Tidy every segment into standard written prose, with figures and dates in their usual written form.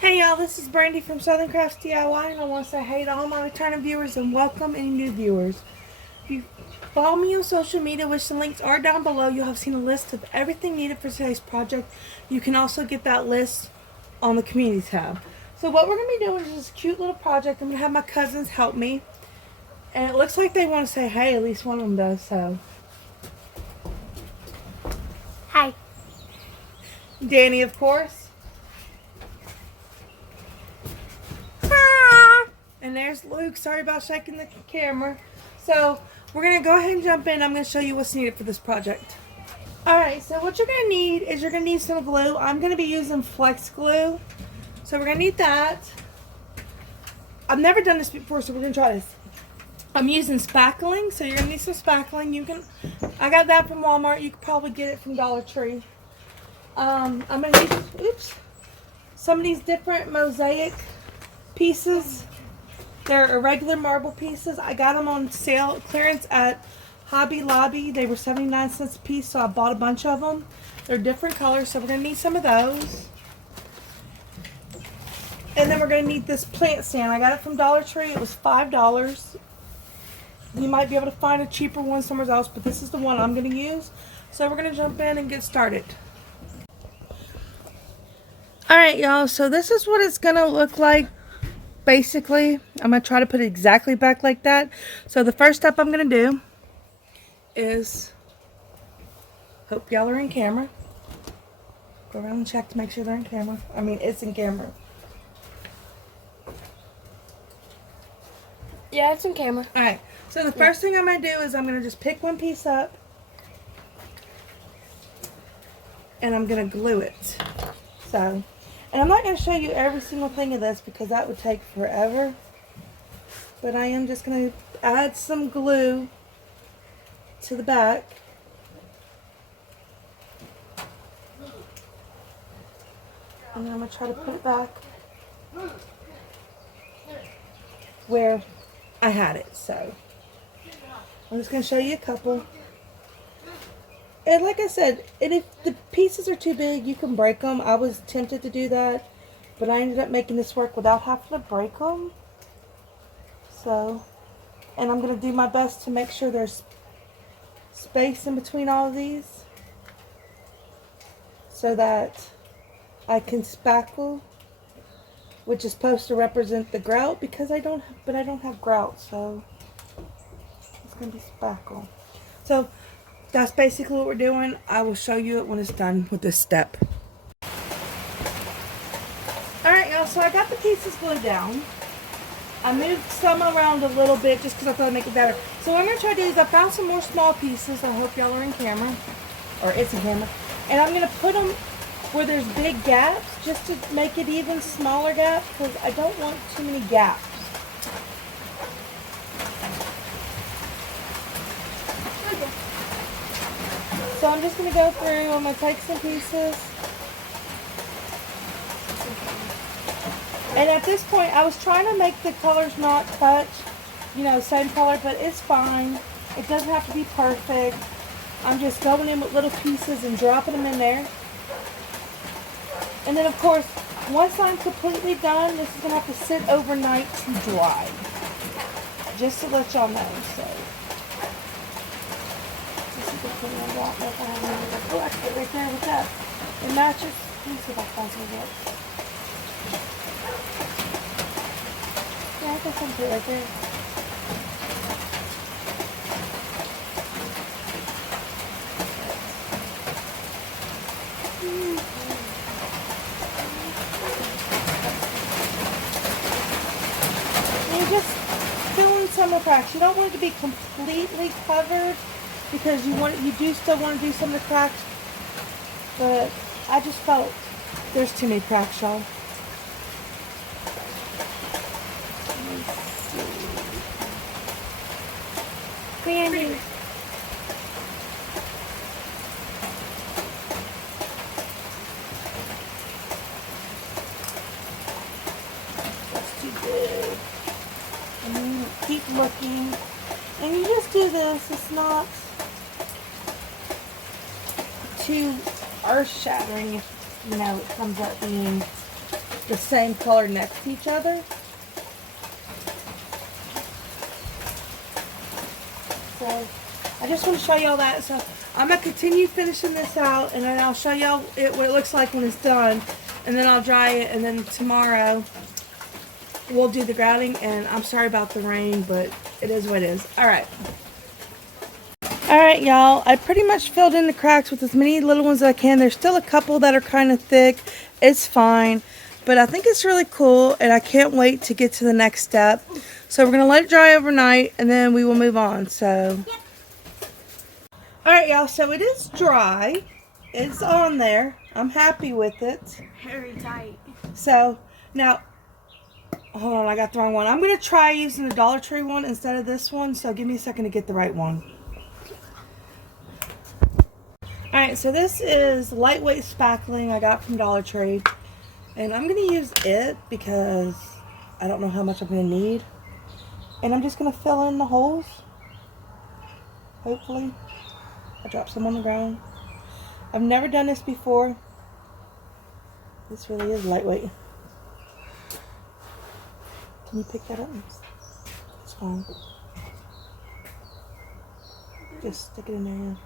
Hey y'all, this is Brandy from Southern Crafts DIY, and I want to say hey to all my returning viewers and welcome any new viewers. If you follow me on social media, which the links are down below, you'll have seen a list of everything needed for today's project. You can also get that list on the community tab. So what we're going to be doing is this cute little project. I'm going to have my cousins help me. And it looks like they want to say hey, at least one of them does, so. Hi. Danny, of course. And there's Luke. Sorry about shaking the camera. So we're going to go ahead and jump in. I'm going to show you what's needed for this project. Alright, so what you're going to need is you're going to need some glue. I'm going to be using Flex glue. So we're going to need that. I've never done this before, so we're going to try this. I'm using spackling, so you're going to need some spackling. I got that from Walmart. You could probably get it from Dollar Tree. I'm going to use, some of these different mosaic pieces. They're irregular marble pieces. I got them on sale clearance at Hobby Lobby. They were 79 cents a piece, so I bought a bunch of them. They're different colors, so we're going to need some of those. And then we're going to need this plant stand. I got it from Dollar Tree. It was $5. You might be able to find a cheaper one somewhere else, but this is the one I'm going to use. So we're going to jump in and get started. Alright, y'all. So this is what it's going to look like. Basically, I'm going to try to put it exactly back like that. So the first step I'm going to do is, hope y'all are in camera. Go around and check to make sure they're in camera. I mean, it's in camera. Yeah, it's in camera. Alright, so the first thing I'm going to do is I'm going to just pick one piece up. And I'm going to glue it. So, and I'm not going to show you every single thing of this because that would take forever. But I am just going to add some glue to the back. And then I'm going to try to put it back where I had it. So, I'm just going to show you a couple. And like I said, and if the pieces are too big, you can break them. I was tempted to do that, but I ended up making this work without having to break them. So, and I'm going to do my best to make sure there's space in between all of these so that I can spackle, which is supposed to represent the grout because I don't have grout, so it's going to be spackle. So, that's basically what we're doing. I will show you it when it's done with this step. Alright, y'all, so I got the pieces glued down. I moved some around a little bit just because I thought it'd make it better. So what I'm going to try to do is I found some more small pieces. I hope y'all are in camera. Or it's in camera. And I'm going to put them where there's big gaps just to make it even smaller gaps because I don't want too many gaps. So I'm just going to go through, I'm going to take some pieces. And at this point, I was trying to make the colors not touch, you know, same color, but it's fine. It doesn't have to be perfect. I'm just going in with little pieces and dropping them in there. And then, of course, once I'm completely done, this is going to have to sit overnight to dry. Just to let y'all know, so. Oh, I can get right there with that. It matches. Let me see if I can find it. Yeah, I can find it right there. And you just fill in some of the cracks. You don't want it to be completely covered, because you do still want to do some of the cracks, but I just felt there's too many cracks, y'all. Brandy. That's too big. And then you keep looking. And you just do this. It's not too earth-shattering if, you know, it comes up being the same color next to each other. So I just want to show y'all that. So I'm going to continue finishing this out, and then I'll show y'all what it looks like when it's done. And then I'll dry it, and then tomorrow we'll do the grouting. And I'm sorry about the rain, but it is what it is. Alright. Alright, y'all. I pretty much filled in the cracks with as many little ones as I can. There's still a couple that are kind of thick. It's fine. But I think it's really cool, and I can't wait to get to the next step. So we're going to let it dry overnight, and then we will move on. So, alright, y'all. So it is dry. It's on there. I'm happy with it. Very tight. So, now, hold on. I got the wrong one. I'm going to try using the Dollar Tree one instead of this one. So give me a second to get the right one. Alright, so this is lightweight spackling I got from Dollar Tree. And I'm going to use it because I don't know how much I'm going to need. And I'm just going to fill in the holes. Hopefully. I dropped some on the ground. I've never done this before. This really is lightweight. Can you pick that up? It's fine. Just stick it in there.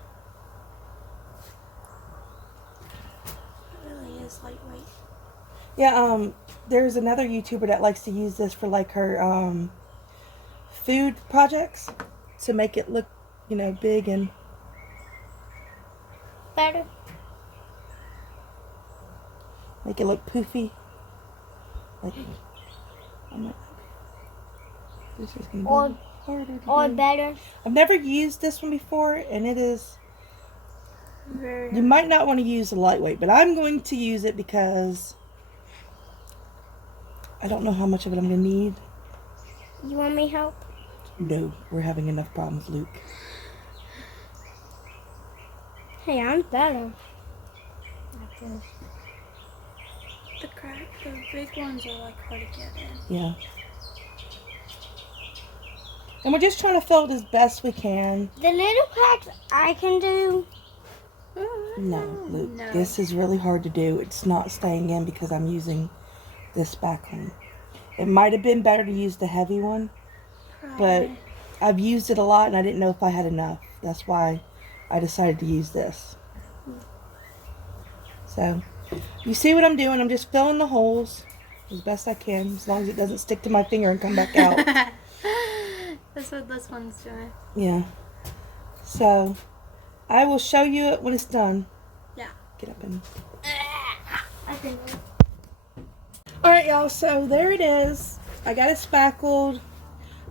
It really is lightweight. Yeah, there's another YouTuber that likes to use this for like her food projects to make it look, you know, big and Better. make it look poofy. Like, I'm like, this is gonna be harder to Or do. better. I've never used this one before, and it is. Very You might not want to use the lightweight, but I'm going to use it because I don't know how much of it I'm going to need. You want me help? No, we're having enough problems, Luke. Hey, I'm better. The big ones are like hard to get in. Yeah. And we're just trying to fill it as best we can. The little packs I can do. No, Luke, No. this is really hard to do. It's not staying in because I'm using this spackling. It might have been better to use the heavy one, but I've used it a lot and I didn't know if I had enough. That's why I decided to use this. So, you see what I'm doing? I'm just filling the holes as best I can, as long as it doesn't stick to my finger and come back out. That's what this one's doing. Yeah. So, I will show you it when it's done. Yeah. Get up and... I can do. Alright, y'all, so there it is. I got it spackled.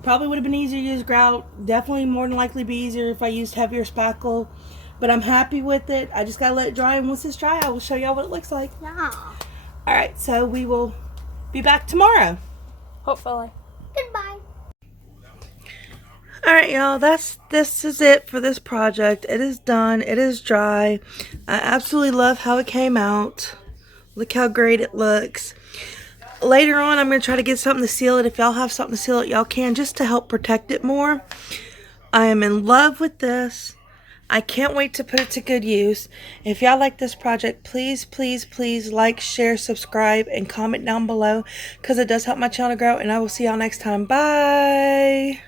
Probably would have been easier to use grout. Definitely more than likely be easier if I used heavier spackle. But I'm happy with it. I just gotta let it dry, and once it's dry, I will show y'all what it looks like. Yeah. Alright, so we will be back tomorrow. Hopefully. Goodbye. Alright, y'all, this is it for this project. It is done. It is dry. I absolutely love how it came out. Look how great it looks. Later on, I'm going to try to get something to seal it. If y'all have something to seal it, y'all can, just to help protect it more. I am in love with this. I can't wait to put it to good use. If y'all like this project, please, please, please like, share, subscribe, and comment down below, because it does help my channel grow. And I will see y'all next time. Bye!